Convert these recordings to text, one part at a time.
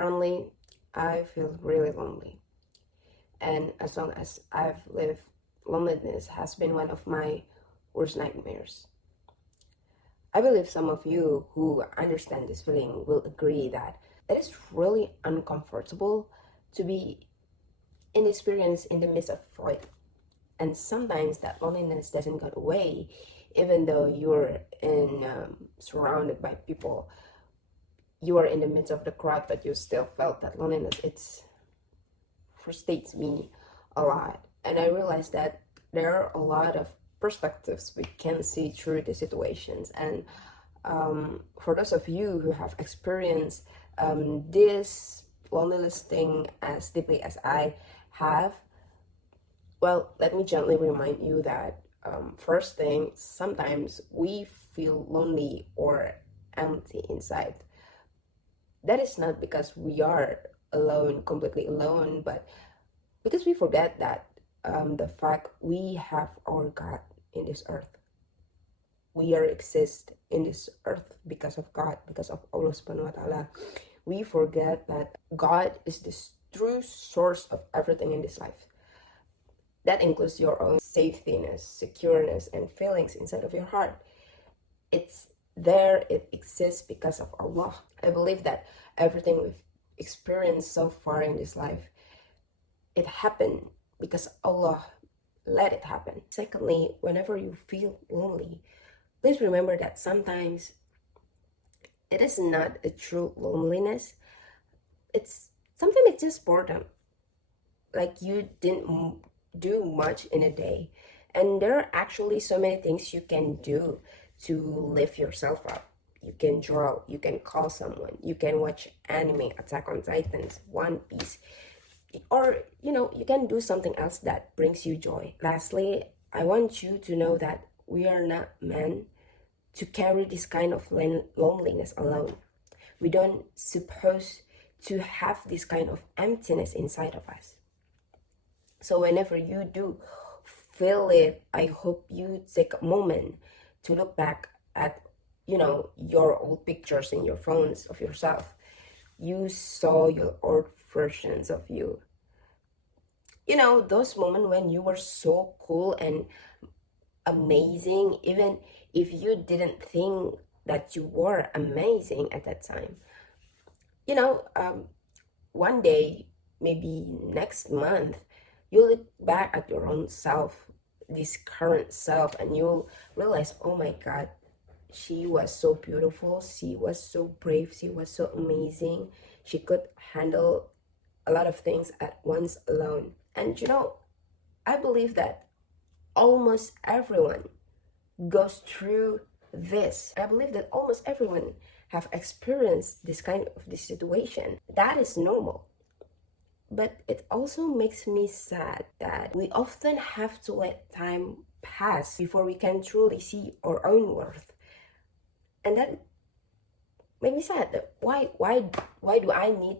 Currently, I feel really lonely. And as long as I've lived, loneliness has been one of my worst nightmares. I believe some of you who understand this feeling will agree that it is really uncomfortable to be in experience in the midst of void. And sometimes that loneliness doesn't go away, even though you're surrounded by people. You are in the midst of the crowd, but you still felt that loneliness. It frustrates me a lot. And I realized that there are a lot of perspectives we can see through the situations. And for those of you who have experienced this loneliness thing as deeply as I have, well, let me gently remind you that first thing, sometimes we feel lonely or empty inside. That is not because we are alone, completely alone, but because we forget that the fact we have our God in this earth. We are exist in this earth because of God, because of Allah subhanahu wa ta'ala. We forget that God is the true source of everything in this life. That includes your own safetyness, secureness, and feelings inside of your heart. It's there, it exists because of Allah. I believe that everything we've experienced so far in this life, it happened because Allah let it happen. Secondly, whenever you feel lonely, please remember that sometimes it is not a true loneliness. Sometimes it's just boredom. Like you didn't do much in a day. And there are actually so many things you can do to lift yourself up. You can draw, you can call someone, you can watch anime, Attack on Titans, One Piece, or you can do something else that brings you joy. Lastly, I want you to know that we are not meant to carry this kind of loneliness alone. We don't supposed to have this kind of emptiness inside of us. So whenever you do feel it, I hope you take a moment to look back at your old pictures in your phones of yourself. You saw your old versions of you. Those moments when you were so cool and amazing, even if you didn't think that you were amazing at that time. One day, maybe next month, you look back at your own self, this current self, and you'll realize, oh my God, she was so beautiful, she was so brave, she was so amazing. She could handle a lot of things at once alone. And I believe that almost everyone goes through this. I believe that almost everyone have experienced this situation. That is normal. But it also makes me sad that we often have to let time pass before we can truly see our own worth. And that made me sad. That why do I need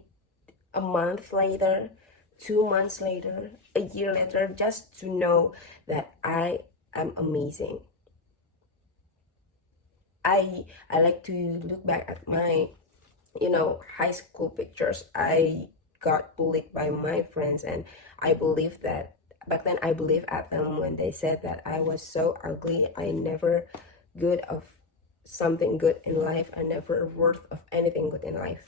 a month later, 2 months later, a year later, just to know that I am amazing? I like to look back at my high school pictures. I got bullied by my friends, and I believed that back then. I believed at them when they said that I was so ugly, I never good of something good in life, I never worth of anything good in life.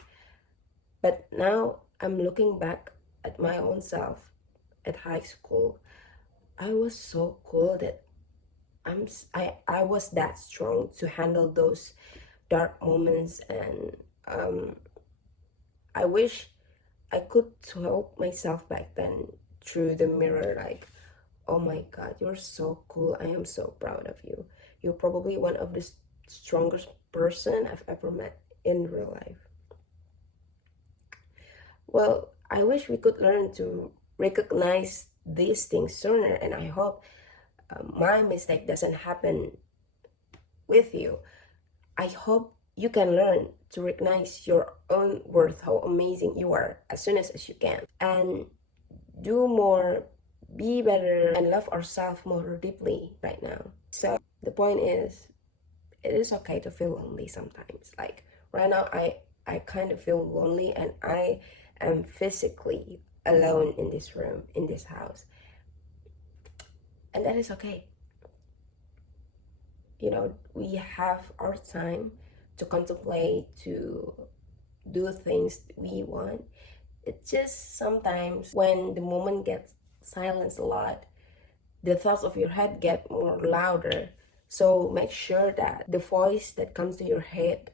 But now I'm looking back at my own self at high school. I was so cool that I was that strong to handle those dark moments. And I wish I could help myself back then through the mirror, like, oh my God, you're so cool, I am so proud of you, you're probably one of the strongest person I've ever met in real life. Well, I wish we could learn to recognize these things sooner, and I hope my mistake doesn't happen with you. I hope you can learn to recognize your own worth, how amazing you are, as soon as you can, and do more, be better, and love ourselves more deeply right now. So the point is, it is okay to feel lonely sometimes. Like right now, I kind of feel lonely and I am physically alone in this room, in this house. And that is okay. You know, we have our time to contemplate, to do things we want. It's just sometimes when the moment gets silenced a lot, the thoughts of your head get more louder. So make sure that the voice that comes to your head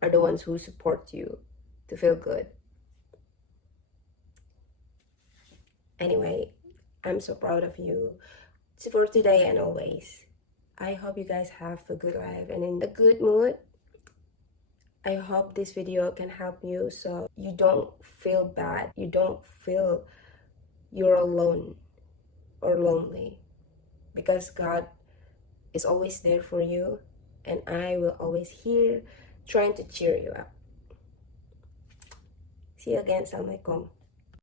are the ones who support you to feel good. Anyway, I'm so proud of you for today and always. I hope you guys have a good life and in a good mood. I hope this video can help you so you don't feel bad. You don't feel you're alone or lonely, because God is always there for you and I will always here trying to cheer you up. See you again. Assalamualaikum.